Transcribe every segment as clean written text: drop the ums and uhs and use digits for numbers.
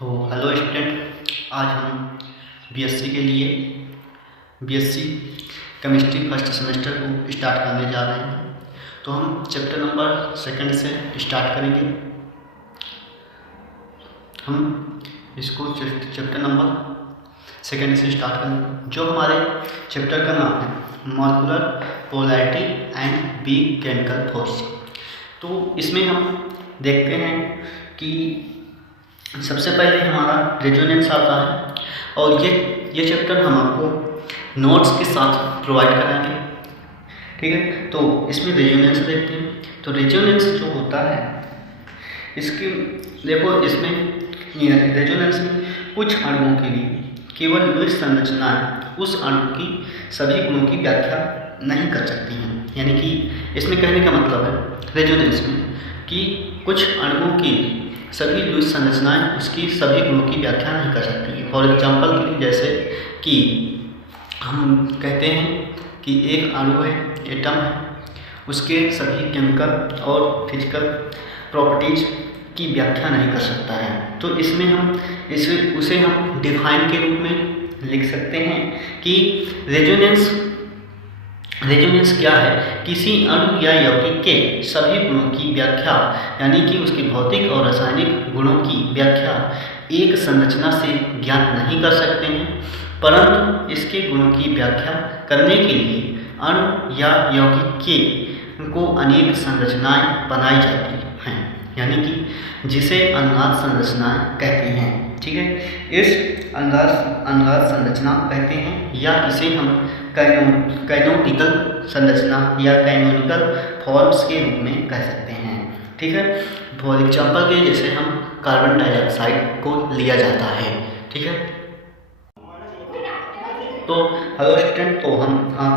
तो hello student, आज हम बीएससी के लिए बीएससी केमिस्ट्री फर्स्ट सेमेस्टर को स्टार्ट करने जा रहे हैं। तो हम चैप्टर नंबर सेकंड से स्टार्ट करेंगे। हम इसको चैप्टर नंबर सेकंड से स्टार्ट करेंगे, जो हमारे चैप्टर का नाम है molecular polarity and weak chemical force. तो इसमें हम देखते हैं कि सबसे पहले हमारा रेजोनेंस आता है, और ये चैप्टर हम आपको नोट्स के साथ प्रोवाइड कराएंगे। ठीक है, तो इसमें रेजोनेंस देखते हैं। तो रेजोनेंस जो होता है, इसकी देखो, इसमें रेजोनेंस में कुछ अणुओं के लिए केवल लुईस संरचनाएं उस अणु की सभी गुणों की व्याख्या नहीं कर सकती हैं। यानी कि इसमें कहने का मतलब है रेजोनेंस में कि कुछ अणुओं की सभी लुईस संरचनाएं उसकी सभी गुणों की व्याख्या नहीं कर सकती है। फॉर एग्जाम्पल के लिए, जैसे कि हम कहते हैं कि एक अणु है, एटम है, उसके सभी केमिकल और फिजिकल प्रॉपर्टीज की व्याख्या नहीं कर सकता है। तो इसमें हम उसे हम डिफाइन के रूप में लिख सकते हैं कि रेजोनेंस क्या है? किसी अणु या यौगिक के सभी गुणों की व्याख्या, यानी कि उसके भौतिक और रासायनिक गुणों की व्याख्या एक संरचना से ज्ञात नहीं कर सकते हैं, परंतु इसके गुणों की व्याख्या करने के लिए अणु या यौगिक के को अनेक संरचनाएं बनाई जाती हैं, यानी कि जिसे अनुनाद संरचनाएं कहते हैं। ठीक है, इस अनुनाद संरचना कहते हैं, या इसे हम कैनोनिकल संरचना या कैनोनिकल फॉर्म्स के रूप में कह सकते हैं। ठीक है, फॉर एग्जाम्पल के जैसे हम कार्बन डाइऑक्साइड को लिया जाता है। ठीक है, तो हेलो स्टूडेंट, तो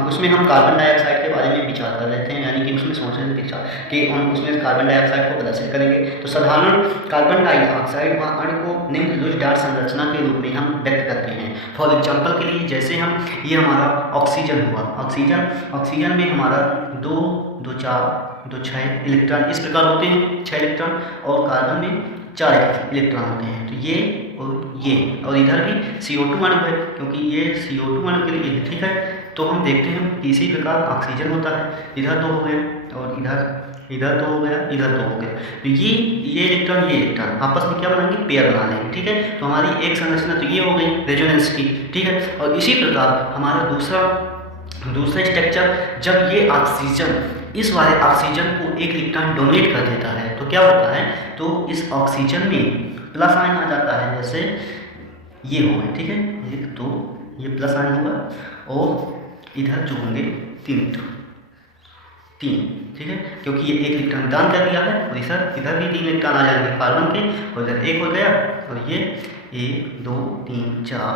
उसमें हम कार्बन डाइऑक्साइड के बारे में विचार कर लेते हैं, यानी कि उसमें सोचने से विचार कि हम उसमें कार्बन डाइऑक्साइड को प्रदर्शित करेंगे। तो साधारण कार्बन डाइऑक्साइड व अणु को निम्न लुईस संरचना के रूप में हम व्यक्त करते हैं। फॉर एग्जाम्पल के लिए, जैसे हम ये हमारा ऑक्सीजन हुआ, ऑक्सीजन में हमारा 2, 2, 4, 2, 6 इलेक्ट्रॉन इस प्रकार होते हैं, 6 इलेक्ट्रॉन, और कार्बन में 4 इलेक्ट्रॉन होते हैं। तो ये और इधर भी CO2 अणु है, क्योंकि ये CO2 अणु के लिए है। ठीक है, तो हम देखते हैं इसी प्रकार ऑक्सीजन होता है, इधर 2 हो गए, और इधर 2 हो गया, इधर 2 हो गया। तो ये इलेक्ट्रॉन आपस में क्या बनाएंगे? पेयर बना लेंगे। ठीक है, तो हमारी एक संरचना तो ये हो गई रेजोनेंस की। ठीक है, और इसी प्रकार हमारा दूसरा स्ट्रक्चर, जब ये ऑक्सीजन इस वाले ऑक्सीजन को एक इलेक्ट्रॉन डोनेट कर देता है, तो क्या होता है? तो इस ऑक्सीजन में प्लस आयन आ जाता है, जैसे ये होगा। ठीक है, एक तो ये प्लस आयन होगा, और इधर जो होंगे 3। ठीक है, क्योंकि ये एक इलेक्ट्रॉन दान कर दिया है, और इधर भी 3 इलेक्ट्रॉन आ जाएंगे कार्बन के, और इधर 1 हो गया, और ये 1, 2, 3, 4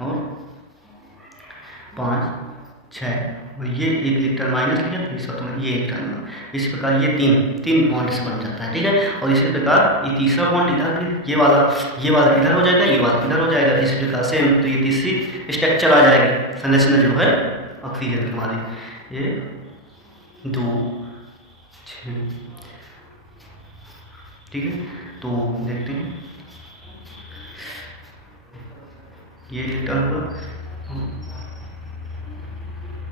और 5, 6, और ये एक इलेक्ट्रॉन माइनस लिया, तो ये इलेक्ट्रॉन। इस प्रकार ये तीन बॉन्ड से बन जाता है। ठीक है, और इसी प्रकार ये तीसरा बॉन्ड इधर, ये वाला इधर हो जाएगा, ये वाला इधर हो जाएगा। इसी प्रकार से तो ये तीसरी स्ट्रक्चर आ जाएगी, संरचना जो है ऑक्सीजन की हमारी। ये 2, 6। ठीक है, तो देखते हैं ये इलेक्ट्रॉन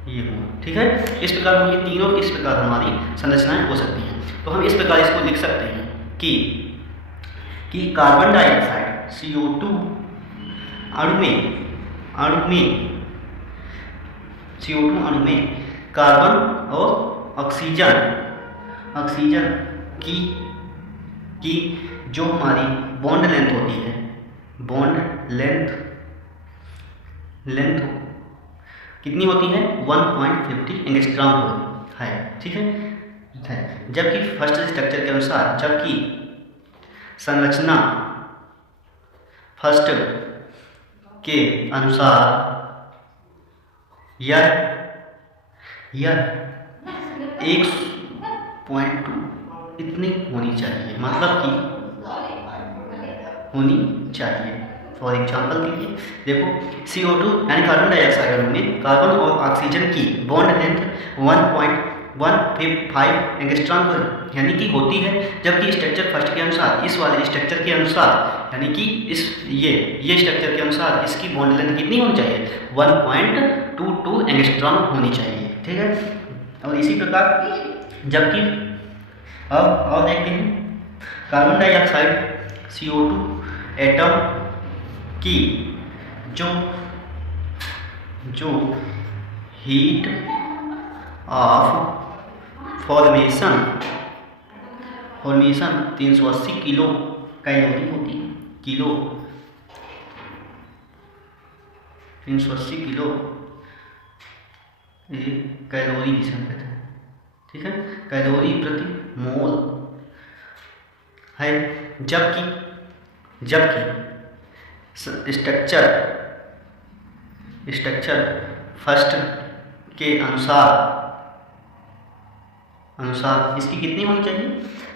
ये हुआ। ठीक है, इस प्रकार हम ये तीनों इस प्रकार हमारी संरचनाएं हो सकती हैं। तो हम इस प्रकार इसको लिख सकते हैं कि कार्बन डाइऑक्साइड CO2 अणु में कार्बन और ऑक्सीजन की जो हमारी बॉन्ड लेंथ होती है, बॉन्ड लेंथ कितनी होती है? 1.50 एंगस्ट्रॉम है। ठीक है, जबकि फर्स्ट स्ट्रक्चर के अनुसार, जबकि संरचना फर्स्ट के अनुसार यह 1.2 इतनी होनी चाहिए, मतलब कि होनी चाहिए। फॉर एग्जाम्पल के लिए देखो, CO2 यानी कार्बन डाइऑक्साइड में कार्बन और ऑक्सीजन की बॉन्ड लेंथ 1.5 एंगस्ट्रॉम यानी कि होती है, जबकि स्ट्रक्चर फर्स्ट के अनुसार, इस वाले स्ट्रक्चर के अनुसार, यानी कि इस ये स्ट्रक्चर के अनुसार इसकी बॉन्ड लेंथ कितनी होनी चाहिए, 1.22 एंगस्ट्रॉम होनी चाहिए, ठीक है। और इसी प्रकार जबकि अब और देखते हैं कार्बन डाइऑक्साइड CO2 एटम की जो heat of formation 380 kilo calorie होती है, 380 किलो ये कैलोरी जिसे हम कहते हैं, ठीक है, कैलोरी प्रति मोल है। जबकि स्ट्रक्चर फर्स्ट के अनुसार इसकी कितनी होनी चाहिए,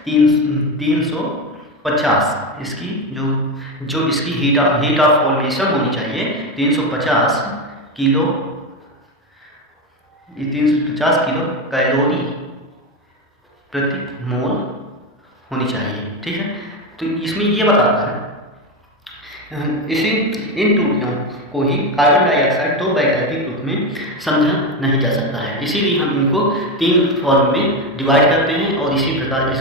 350, इसकी जो इसकी हीट ऑफ फॉर्मेशन होनी चाहिए 350 किलो कैलोरी प्रति मोल होनी चाहिए, ठीक है। तो इसमें ये बताता है इसी इन टूटियों को ही कार्बन डाइऑक्साइड दो वैकल्पिक रूप में समझा नहीं जा सकता है, इसीलिए हम इनको 3 फॉर्म में डिवाइड करते हैं और इसी प्रकार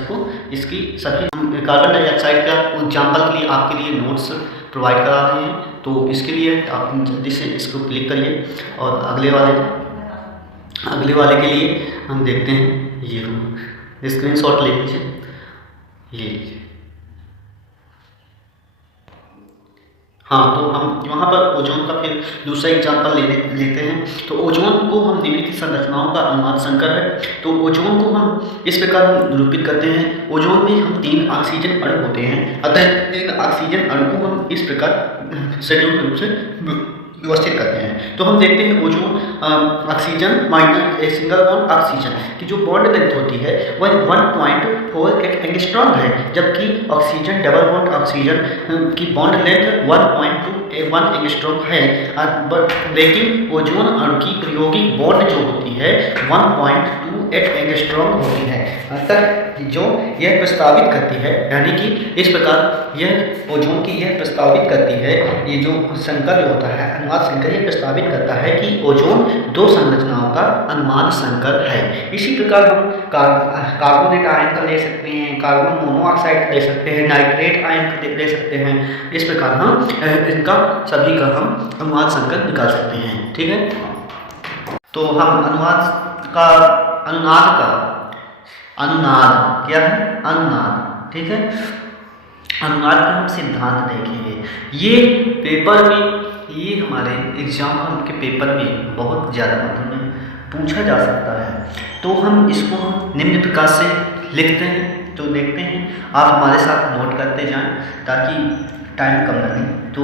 इसकी सभी कार्बन डाइऑक्साइड का एग्जाम्पल के लिए आपके लिए नोट्स प्रोवाइड करा रहे हैं। तो इसके लिए आप जल्दी से इसको क्लिक करिए और अगले वाले के लिए हम देखते हैं, ये स्क्रीनशॉट ले लीजिए, ये लीजिए। हाँ, तो हम वहाँ पर ओजोन का फिर दूसरा एग्जाम्पल लेते हैं। तो ओजोन को हम निम्नलिखित संरचनाओं का अनुवाद संकर है। तो ओजोन को हम इस प्रकार निरूपित करते हैं, ओजोन में हम 3 ऑक्सीजन अणु होते हैं, अतः 3 ऑक्सीजन अणु को हम इस प्रकार शेड्यूल रूप से व्यवस्थित करते हैं। तो हम देखते हैं ozone oxygen minus a single bond oxygen की जो बॉन्ड लेंथ होती है वह 1.48 एंगस्ट्रॉम है, जबकि ऑक्सीजन डबल बॉन्ड ऑक्सीजन की बॉन्ड लेंथ 1.21 एंगस्ट्रॉम है। लेकिन ओजोन अणु की प्रायोगिक बॉन्ड जो होती है 1.28 एंगस्ट्रॉम होती है। अतः जो यह प्रस्तावित करती है, यानी कि इस प्रकार यह ओजोन की यह प्रस्तावित करती है, ये जो संकर होता है अनुवाद संकर, यह प्रस्तावित करता है कि ओजोन 2 संरचनाओं का अनुवाद संकर है। इसी प्रकार हम कार्बोनेट आयन का ले सकते हैं, कार्बन मोनोऑक्साइड का ले सकते हैं, नाइट्रेट आयन का ले सकते हैं। इस प्रकार हम इनका सभी का हम अनुवाद संकर निकाल सकते हैं, ठीक है। तो हम अनुनाद क्या है, अनुनाद, ठीक है। अनुनाद का हम सिद्धांत देखेंगे। ये पेपर में, ये हमारे एग्जाम के पेपर में बहुत ज़्यादा मात्रा में पूछा जा सकता है। तो हम इसको निम्न प्रकार से लिखते हैं, तो देखते हैं, आप हमारे साथ नोट करते जाएं ताकि टाइम कम लगे। तो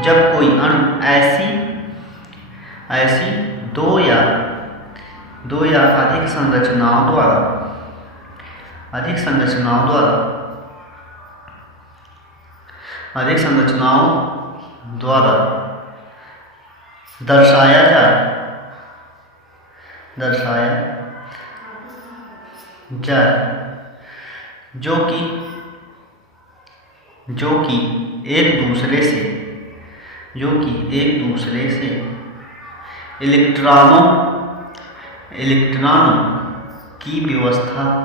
जब कोई अणु ऐसी दो या अधिक संरचनाओं द्वारा दर्शाया जाए जो कि एक दूसरे से इलेक्ट्रॉनों की व्यवस्था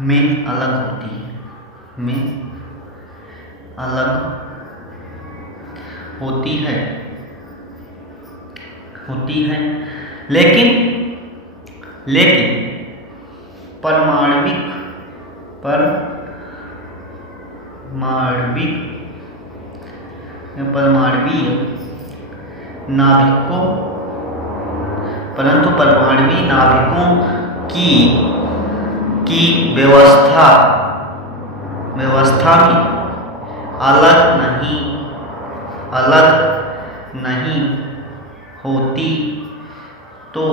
में अलग होती है, लेकिन परमाणविक परमाणवीय नाभिकों की व्यवस्था में अलग नहीं होती। तो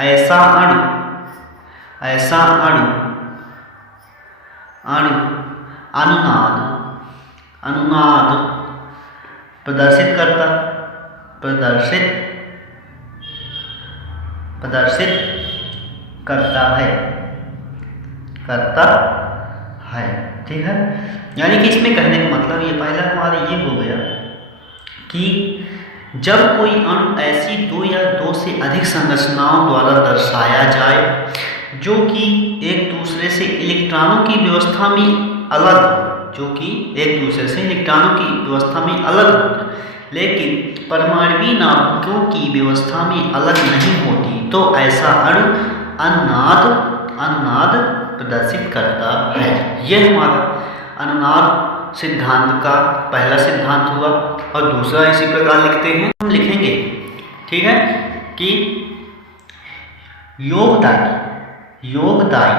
ऐसा अणु अनुनाद, अनुनाद प्रदर्शित करता, प्रदर्शित करता है, करता है। ठीक है, यानी कि इसमें कहने का मतलब ये पहला हमारा ये हो गया कि जब कोई अणु ऐसी दो या दो से अधिक संरचनाओं द्वारा दर्शाया जाए जो कि एक दूसरे से इलेक्ट्रॉनों की व्यवस्था में अलग, जो कि एक दूसरे से इलेक्ट्रॉनों की व्यवस्था में अलग लेकिन परमाणुवीय नाभिकों की व्यवस्था में अलग नहीं होती, तो ऐसा अणु अनुनाद, अनुनाद प्रदर्शित करता है। यह हमारा अनुनाद सिद्धांत का पहला सिद्धांत हुआ। और दूसरा इसी प्रकार लिखते हैं, हम लिखेंगे, ठीक है, कि योगदायी, योगदायी,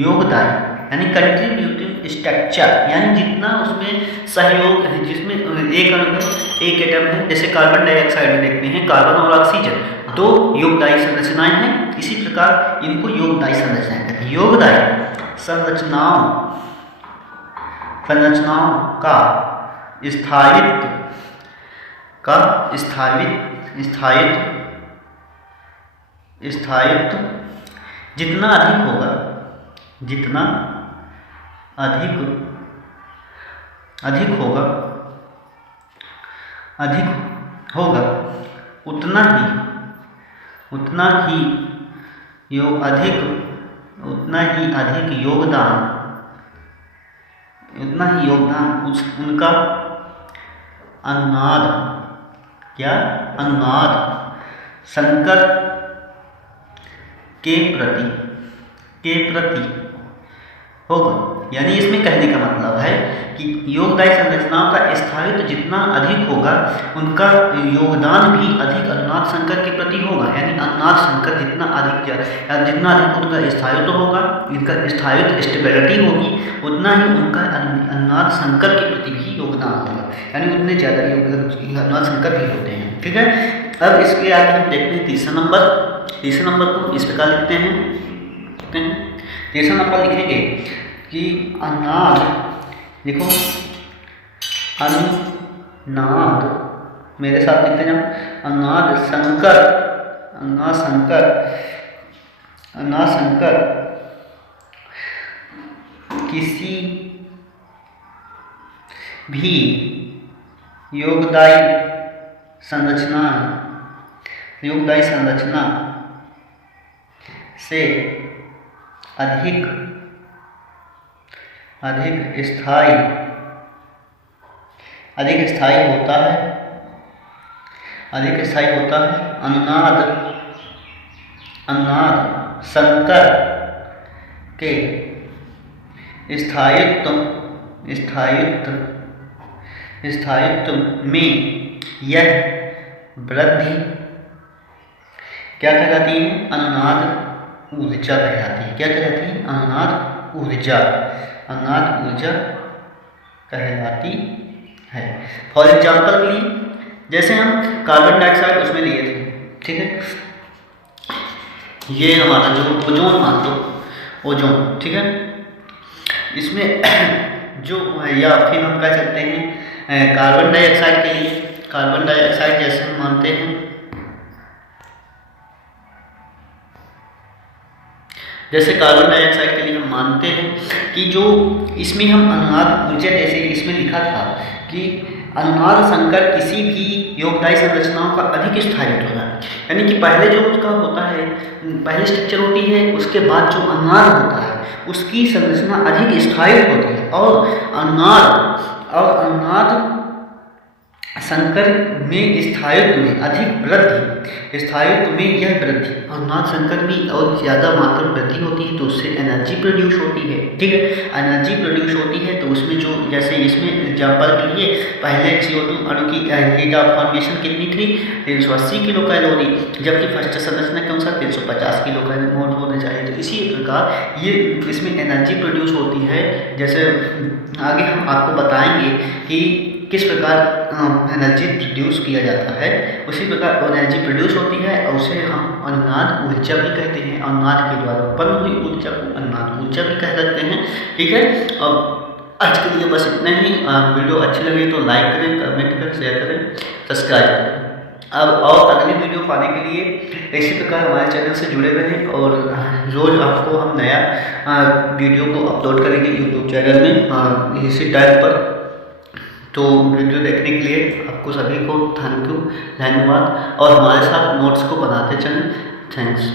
योगदायी यानी कंट्रीब्यूटिंग स्ट्रक्चर, यानी जितना उसमें सहयोग है, जिसमें एक अणु है, एक एटम है, जैसे कार्बन डाइऑक्साइड में देखते हैं कार्बन और ऑक्सीजन, दो योगदायी संरचनाएं हैं, इसी प्रकार इनको योगदायी संरचनाएं कहते हैं। योगदायी संरचनाओं, संरचनाओं का स्थायित्व, का स्थायित्व जितना अधिक होगा, जितना अधिक होगा, अधिक होगा उतना ही अधिक योगदान, उतना ही योगदान उनका अनुनाद, क्या अनुनाद संकर के प्रति होगा। यानी इसमें कहने का मतलब है कि योगदायी संरचनाओं का स्थायित्व जितना अधिक होगा उनका योगदान भी अधिक अनुनाद संकर के प्रति होगा। यानी अनुनाद संकर जितना अधिक उनका स्थायित्व होगा, इनका स्थायित्व स्टेबिलिटी होगी, उतना ही उनका अनुनाद संकर के प्रति भी योगदान होगा, यानी उतने ज़्यादा अनुनाद संकर भी होते हैं। ठीक है, अब इसके आगे हम देखते हैं तीसरा नंबर। तीसरे नंबर को इस प्रकार लिखते हैं, तीसरा नंबर लिखेंगे कि अनुनाद, देखो अनुनाद, मेरे साथ लिखते जाओ, अनुनाद संकर, अनुनाद संकर, अनुनाद संकर किसी भी योगदायी संरचना से अधिक स्थायी होता है, अनुनाद संकर के स्थायित्व में यह वृद्धि क्या कहलाती है? अनुनाद ऊर्जा कहलाती है। क्या कहलाती है? अनुनाद ऊर्जा कहलाती है। फॉर एग्जाम्पल के लिए जैसे हम कार्बन डाइऑक्साइड उसमें लिए थे, ठीक है, ये हमारा जो ओजोन मान लो, ओजोन, ठीक है, इसमें जो या फिर हम कह सकते हैं कार्बन डाइऑक्साइड के लिए, कार्बन डाइऑक्साइड जैसे हम मानते हैं, जैसे कार्बन डाइऑक्साइड के लिए हम मानते हैं कि जो इसमें हम अनुनाद ऊर्जा, जैसे इसमें लिखा था कि अनुनाद संकर किसी भी योगदायी संरचनाओं का अधिक स्थायित्व होगा, यानी कि पहले जो उसका होता है, पहले स्ट्रक्चर होती है, उसके बाद जो अनुनाद होता है उसकी संरचना अधिक स्थायी होती है, और अनुनाद संकर में स्थायित्व में अधिक वृद्धि, स्थायित्व में यह वृद्धि, अनुनाद संकर में और ज़्यादा मात्रा वृद्धि होती है तो उससे एनर्जी प्रोड्यूस होती है। ठीक है, एनर्जी प्रोड्यूस होती है तो उसमें जो, जैसे इसमें एग्जाम्पल के लिए पहले CO2 अणु की हीट ऑफ फॉर्मेशन कितनी थी? 380 किलो कैलोरी, जबकि फर्स्ट संरचना के अनुसार 350 किलो कैलोरी होना चाहिए। तो इसी प्रकार ये इसमें एनर्जी प्रोड्यूस होती है। जैसे आगे हम आपको बताएंगे कि किस प्रकार एनर्जी प्रोड्यूस किया जाता है, उसी प्रकार एनर्जी प्रोड्यूस होती है और उसे हम अनुनाद ऊर्जा भी कहते हैं। अनुनाद के द्वारा उत्पन्न हुई ऊर्जा को अनुनाद ऊर्जा भी कह सकते हैं। ठीक है, अब आज के लिए बस इतना ही। वीडियो अच्छी लगी तो लाइक करें, कमेंट करें, शेयर करें, सब्सक्राइब करें। अब और अगली वीडियो पाने के लिए इसी प्रकार हमारे चैनल से जुड़े रहें और रोज़ आपको हम नया वीडियो को अपलोड करेंगे यूट्यूब चैनल में इसी टाइम पर। तो वीडियो देखने के लिए आपको सभी को थैंक यू, धन्यवाद। और हमारे साथ नोट्स को बनाते चलें। थैंक्स।